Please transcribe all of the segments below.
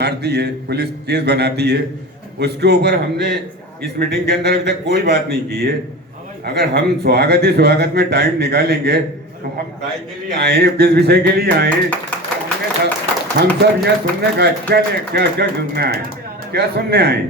मारती है, police case बनाती है, उसके ऊपर हमने इस मीटिंग के अंदर अभी तक कोई बात नहीं की है। अगर हम स्वागत ही स्वागत में टाइम निकालेंगे तो हम काय के लिए आए, किस विषय के लिए आए, हम सब यहाँ सुनने का क्या क्या सुनने आए, क्या सुनने आए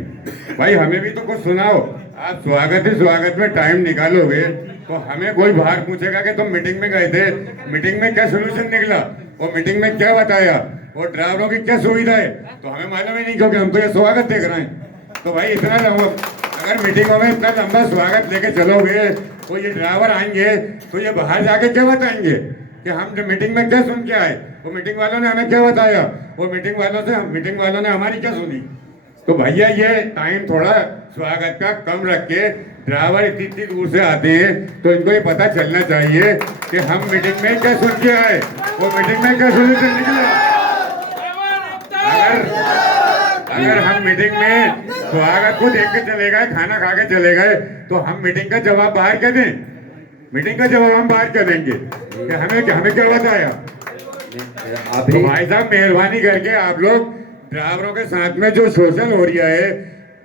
भाई? हमें भी तो कुछ सुनाओ। आप स्वागत ही स्वागत में टाइम निकालोगे तो हमें कोई बाहर पूछेगा कि तुम मीटिंग में गए थे, मीटिंग में क्या सोल्यूशन निकला, वो मीटिंग में क्या बताया, वो ड्राइवरों की क्या सुविधा है, तो हमें मालूम ही नहीं, क्योंकि हम तो ये स्वागत देख रहे हैं। तो भाई इतना लंबा, अगर मीटिंगों में इतना लंबा स्वागत लेके चलोगे तो ये ड्राइवर आएंगे तो ये बाहर जाके क्या बताएंगे कि हम जो मीटिंग में क्या सुन के आए, वो मीटिंग वालों ने हमें क्या बताया, वो मीटिंग वालों ने हमारी क्या सुनी। तो भैया ये टाइम थोड़ा स्वागत का कम रख के, ड्राइवर इतनी दूर से आते हैं तो इनको ये पता चलना चाहिए कि हम मीटिंग में क्या सुन के आए, वो मीटिंग में क्या सोल्यूशन निकला। अगर हम मीटिंग में स्वागत को देख के चले गए, खाना खा के चले गए, तो हम मीटिंग का जवाब बाहर क्या दें? मीटिंग का जवाब हम बाहर क्या देंगे कि हमें क्या बताया। तो भाई साहब मेहरबानी करके आप लोग ड्राइवरों के साथ में जो शोषण हो रहा है,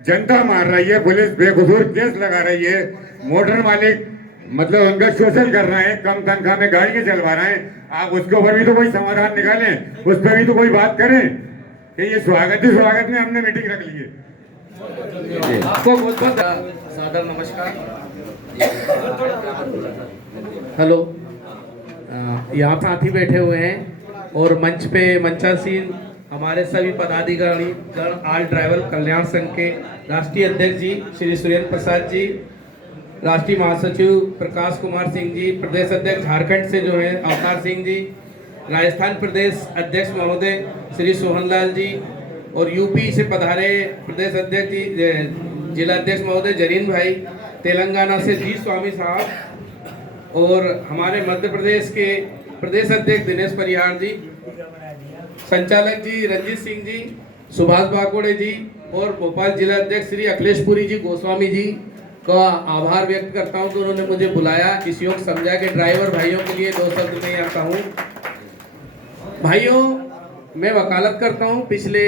जनता मार रही है, पुलिस बेकसूर केस लगा रही है, मोटर मालिक मतलब उनका शोषण कर रहे हैं, कम तनख्वाह में गाड़ियां चलवा रहे हैं, आप उसके ऊपर भी तो कोई समाधान निकालें, उस पर भी तो कोई बात करें कि ये स्वागत ही स्वागत में हमने मीटिंग रख ली है। आपको बहुत बहुत सादर नमस्कार। हेलो, यहाँ साथी बैठे हुए हैं और मंच पे मंचासीन हमारे सभी पदाधिकारी गण, आल ड्राइवर कल्याण संघ के राष्ट्रीय अध्यक्ष जी श्री सुरेंद्र प्रसाद जी, राष्ट्रीय महासचिव प्रकाश कुमार सिंह जी, प्रदेश अध्यक्ष झारखंड से जो है अवतार सिंह जी, राजस्थान प्रदेश अध्यक्ष महोदय श्री सोहनलाल जी, और यूपी से पधारे प्रदेश अध्यक्ष जी जिला अध्यक्ष महोदय जरीन भाई, तेलंगाना से जी स्वामी साहब, और हमारे मध्य प्रदेश के प्रदेश अध्यक्ष दिनेश परिहार जी, संचालक जी रंजीत सिंह जी, सुभाष बाकोड़े जी, और भोपाल जिला अध्यक्ष श्री अखिलेश पुरी जी गोस्वामी जी का आभार व्यक्त करता हूं कि उन्होंने मुझे बुलाया, इस योग समझा के ड्राइवर भाइयों के लिए दो शब्द में आता हूं। भाइयों, मैं वकालत करता हूं पिछले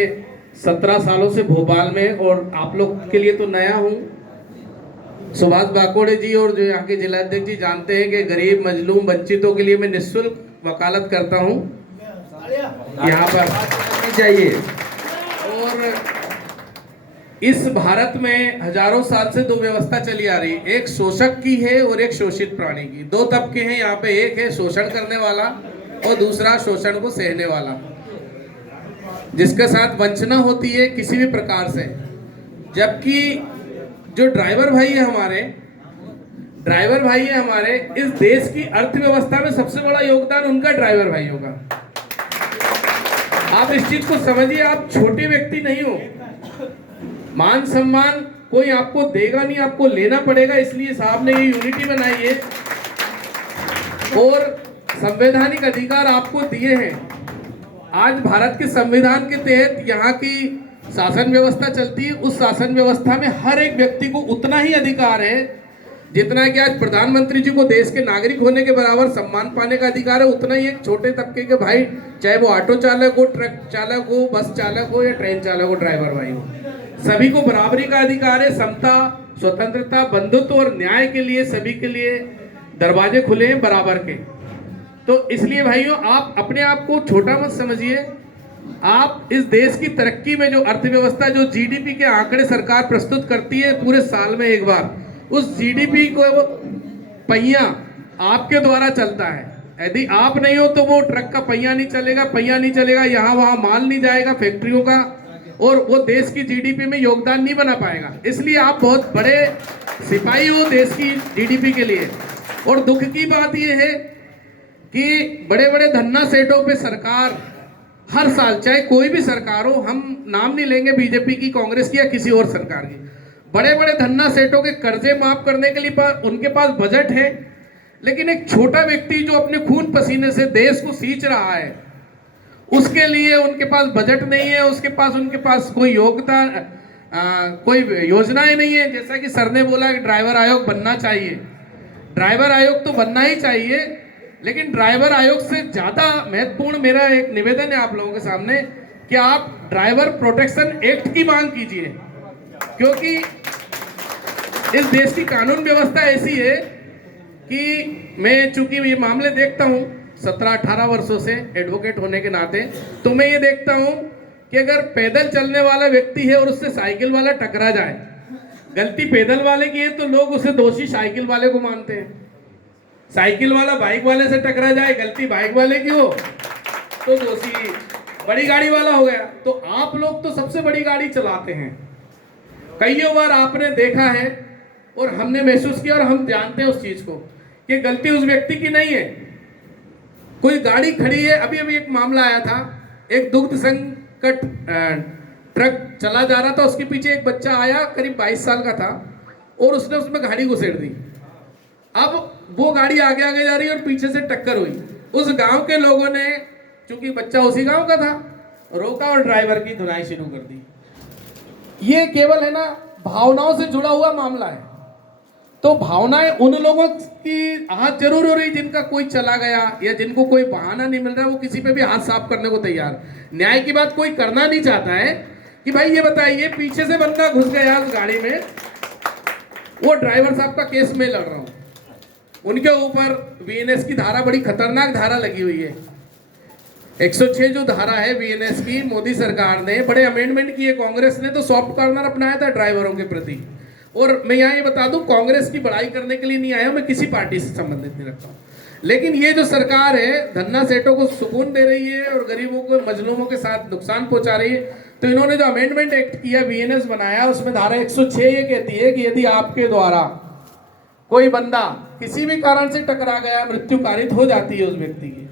17 सालों से भोपाल में, और आप लोग के लिए तो नया हूं। सुभाष बाकोड़े जी और जो यहाँ के जिला अध्यक्ष जी जानते हैं कि गरीब मजलूम वंचितों के लिए मैं निःशुल्क वकालत करता हूं यहाँ पर चाहिए। और इस भारत में हजारों साल से दो व्यवस्था चली आ रही, एक शोषक की है और एक शोषित प्राणी की। दो तबके हैं यहाँ पे, एक है शोषण करने वाला और दूसरा शोषण को सहने वाला, जिसके साथ वंचना होती है किसी भी प्रकार से। जबकि जो ड्राइवर भाई है हमारे, इस देश की अर्थव्यवस्था में सबसे बड़ा योगदान उनका ड्राइवर भाइयों का। आप इस चीज को समझिए, आप छोटे व्यक्ति नहीं हो। मान सम्मान कोई आपको देगा नहीं, आपको लेना पड़ेगा। इसलिए साहब ने ये यूनिटी बनाई है और संवैधानिक अधिकार आपको दिए हैं। आज भारत के संविधान के तहत यहाँ की शासन व्यवस्था चलती है। उस शासन व्यवस्था में हर एक व्यक्ति को उतना ही अधिकार है जितना कि आज प्रधानमंत्री जी को देश के नागरिक होने के बराबर सम्मान पाने का अधिकार है, उतना ही एक छोटे तबके के भाई, चाहे वो ऑटो चालक हो, ट्रक चालक हो, बस चालक हो या ट्रेन चालक हो, ड्राइवर भाई हो, सभी को बराबरी का अधिकार है। समता, स्वतंत्रता, बंधुत्व और न्याय के लिए सभी के लिए दरवाजे खुले हैं बराबर के। तो इसलिए भाइयों, आप अपने आप को छोटा मत समझिए। आप इस देश की तरक्की में जो अर्थव्यवस्था, जो जीडीपी के आंकड़े सरकार प्रस्तुत करती है पूरे साल में एक बार, उस जीडीपी को पहिया आपके द्वारा चलता है। यदि आप नहीं हो तो वो ट्रक का पहिया नहीं चलेगा, यहाँ वहां माल नहीं जाएगा फैक्ट्रियों का, और वो देश की जीडीपी में योगदान नहीं बना पाएगा। इसलिए आप बहुत बड़े सिपाही हो देश की जीडीपी के लिए। और दुख की बात यह है कि बड़े बड़े धन्ना सेठों पे सरकार हर साल, चाहे कोई भी सरकार हो, हम नाम नहीं लेंगे बीजेपी की, कांग्रेस की या किसी और सरकार की, बड़े बड़े धन्ना सेठों के कर्जे माफ करने के लिए उनके पास बजट है, लेकिन एक छोटा व्यक्ति जो अपने खून पसीने से देश को सींच रहा है, उसके लिए उनके पास बजट नहीं है, उनके पास कोई योग्यता, कोई योजनाएं नहीं है। जैसा कि सर ने बोला कि ड्राइवर आयोग बनना चाहिए, ड्राइवर आयोग तो बनना ही चाहिए, लेकिन ड्राइवर आयोग से ज्यादा महत्वपूर्ण मेरा एक निवेदन है आप लोगों के सामने कि आप ड्राइवर प्रोटेक्शन एक्ट की मांग कीजिए, क्योंकि इस देश की कानून व्यवस्था ऐसी है कि मैं चूंकि ये मामले देखता हूँ 17-18 वर्षों से एडवोकेट होने के नाते, तो मैं ये देखता हूँ कि अगर पैदल चलने वाला व्यक्ति है और उससे साइकिल वाला टकरा जाए, गलती पैदल वाले की है तो लोग उसे दोषी साइकिल वाले को मानते हैं। साइकिल वाला बाइक वाले से टकरा जाए, गलती बाइक वाले की हो तो दोषी बड़ी गाड़ी वाला हो गया। तो आप लोग तो सबसे बड़ी गाड़ी चलाते हैं, कईयों बार आपने देखा है और हमने महसूस किया और हम जानते हैं उस चीज को कि गलती उस व्यक्ति की नहीं है। कोई गाड़ी खड़ी है, अभी अभी एक मामला आया था, एक दुग्ध संकट ट्रक चला जा रहा था, उसके पीछे एक बच्चा आया करीब 22 साल का था और उसने उसमें गाड़ी घुसेड़ दी। अब वो गाड़ी आगे आगे जा रही है और पीछे से टक्कर हुई। उस गांव के लोगों ने, चूंकि बच्चा उसी गांव का था, रोका और ड्राइवर की धुनाई शुरू कर दी। ये केवल है ना भावनाओं से जुड़ा हुआ मामला है। तो भावनाएं उन लोगों की हाथ जरूर हो रही जिनका कोई चला गया या जिनको कोई बहाना नहीं मिल रहा, वो किसी पे भी हाथ साफ करने को तैयार। न्याय की बात कोई करना नहीं चाहता है कि भाई ये बताइए, पीछे से बंदा घुस गया उस गाड़ी में, वो ड्राइवर साहब का केस में लड़ रहा हूं, उनके ऊपर वीएनएस की धारा, बड़ी खतरनाक धारा लगी हुई है। 106 जो धारा है वीएनएस की, मोदी सरकार ने बड़े अमेंडमेंट किए, कांग्रेस ने तो सॉफ्ट कॉर्नर अपनाया था ड्राइवरों के प्रति। और मैं यहाँ ये बता दूं, कांग्रेस की बड़ाई करने के लिए नहीं आया हूं, मैं किसी पार्टी से संबंधित नहीं रखता हूं, लेकिन ये जो सरकार है धन्ना सेठों को सुकून दे रही है और गरीबों को, मजलूमों के साथ नुकसान पहुंचा रही है। तो इन्होंने जो अमेंडमेंट एक्ट किया, वीएनएस बनाया, उसमें धारा 106 ये कहती है कि यदि आपके द्वारा कोई बंदा किसी भी कारण से टकरा गया, मृत्यु कारित हो जाती है उस व्यक्ति की,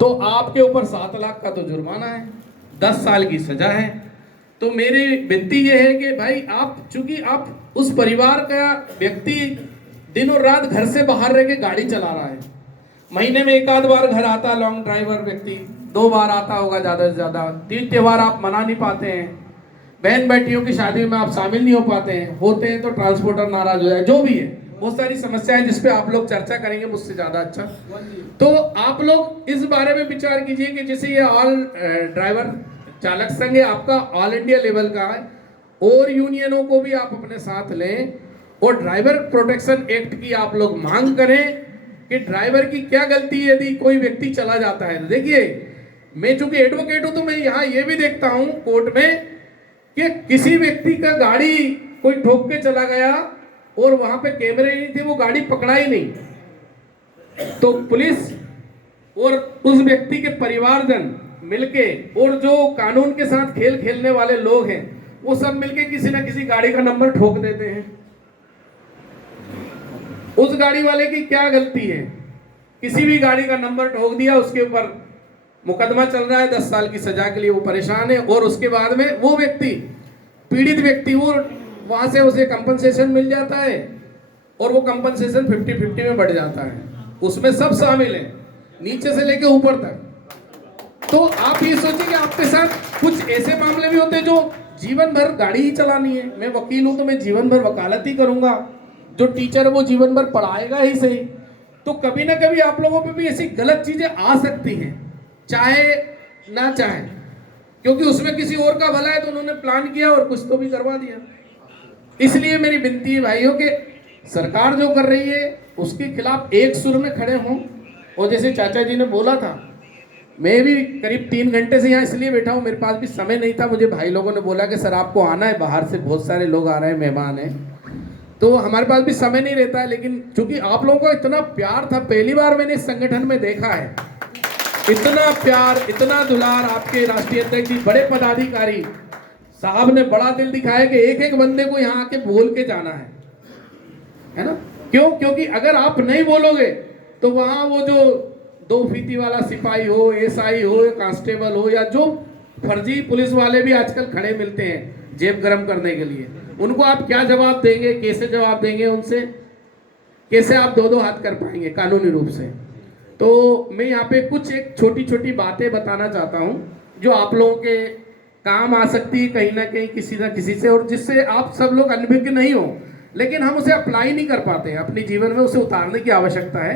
तो आपके ऊपर 7 लाख का तो जुर्माना है, 10 साल की सजा है। तो मेरी विनती ये है कि भाई आप, चूंकि आप उस परिवार का व्यक्ति दिन और रात घर से बाहर रह के गाड़ी चला रहा है, महीने में 1 आध बार घर आता, लॉन्ग ड्राइवर व्यक्ति 2 बार आता होगा ज्यादा से ज्यादा, 3 त्योहार आप मना नहीं पाते हैं, बहन बेटियों की शादी में आप शामिल नहीं हो पाते हैं, होते हैं तो ट्रांसपोर्टर नाराज हो जाए, जो भी है, बहुत सारी समस्याएं जिसपे आप लोग चर्चा करेंगे मुझसे ज्यादा अच्छा। तो आप लोग इस बारे में विचार कीजिए कि जैसे ये ऑल ड्राइवर चालक संघ है, आपका ऑल इंडिया लेवल का है, और यूनियनों को भी आप अपने साथ लें और ड्राइवर प्रोटेक्शन एक्ट की आप लोग मांग करें कि ड्राइवर की क्या गलती है यदि कोई व्यक्ति चला जाता है। देखिए, मैं चूंकि एडवोकेट हूं तो मैं यहाँ ये भी देखता हूं कोर्ट में कि किसी व्यक्ति का गाड़ी कोई ठोक के चला गया और वहां पे कैमरे नहीं थे, वो गाड़ी पकड़ा ही नहीं, तो पुलिस और उस व्यक्ति के परिवारजन मिलके और जो कानून के साथ खेल खेलने वाले लोग हैं, वो सब मिलके किसी ना किसी गाड़ी का नंबर ठोक देते हैं। उस गाड़ी वाले की क्या गलती है? किसी भी गाड़ी का नंबर ठोक दिया, उसके ऊपर मुकदमा चल रहा है, 10 साल की सजा के लिए वो परेशान है, और उसके बाद में वो व्यक्ति, पीड़ित व्यक्ति, वो वहां से उसे कंपनसेशन मिल जाता है और वो कंपनसेशन 50-50 में बढ़ जाता है, उसमें सब शामिल है, नीचे से लेके ऊपर तक। तो आप ये सोचिए कि आपके साथ कुछ ऐसे मामले भी होते हैं जो जीवन भर गाड़ी ही चलानी है। मैं वकील हूं तो मैं जीवन भर वकालत ही करूंगा, जो टीचर है वो जीवन भर पढ़ाएगा ही सही। तो कभी ना कभी आप लोगों पे भी ऐसी गलत चीजें आ सकती हैं, चाहे ना चाहे, क्योंकि उसमें किसी और का भला है तो उन्होंने प्लान किया और कुछ तो भी करवा दिया। इसलिए मेरी विनती है भाइयों कि सरकार जो कर रही है उसके खिलाफ एक सुर में खड़े हों। और जैसे चाचा जी ने बोला था, मैं भी करीब 3 घंटे से यहाँ इसलिए बैठा हूँ, मेरे पास भी समय नहीं था। मुझे भाई लोगों ने बोला कि सर आपको आना है, बाहर से बहुत सारे लोग आ रहे हैं, मेहमान हैं, तो हमारे पास भी समय नहीं रहता है। लेकिन चूंकि आप लोगों का इतना प्यार था, पहली बार मैंने इस संगठन में देखा है, इतना प्यार, इतना दुलार। आपके राष्ट्रीय अध्यक्ष जी, बड़े पदाधिकारी साहब ने बड़ा दिल दिखाया कि एक एक बंदे को यहाँ आके बोल के जाना है ना। क्यों? क्योंकि अगर आप नहीं बोलोगे तो वहां वो जो 2 फीती वाला सिपाही हो, एसआई हो या कांस्टेबल हो, या जो फर्जी पुलिस वाले भी आजकल खड़े मिलते हैं जेब गरम करने के लिए, उनको आप क्या जवाब देंगे, कैसे जवाब देंगे, उनसे कैसे आप 2-2 हाथ कर पाएंगे कानूनी रूप से। तो मैं यहाँ पे कुछ एक छोटी छोटी बातें बताना चाहता हूँ जो आप लोगों के काम आ सकती है कहीं ना कहीं, किसी ना किसी से, और जिससे आप सब लोग अनभिज्ञ नहीं हो, लेकिन हम उसे अप्लाई नहीं कर पाते हैं अपने जीवन में, उसे उतारने की आवश्यकता है।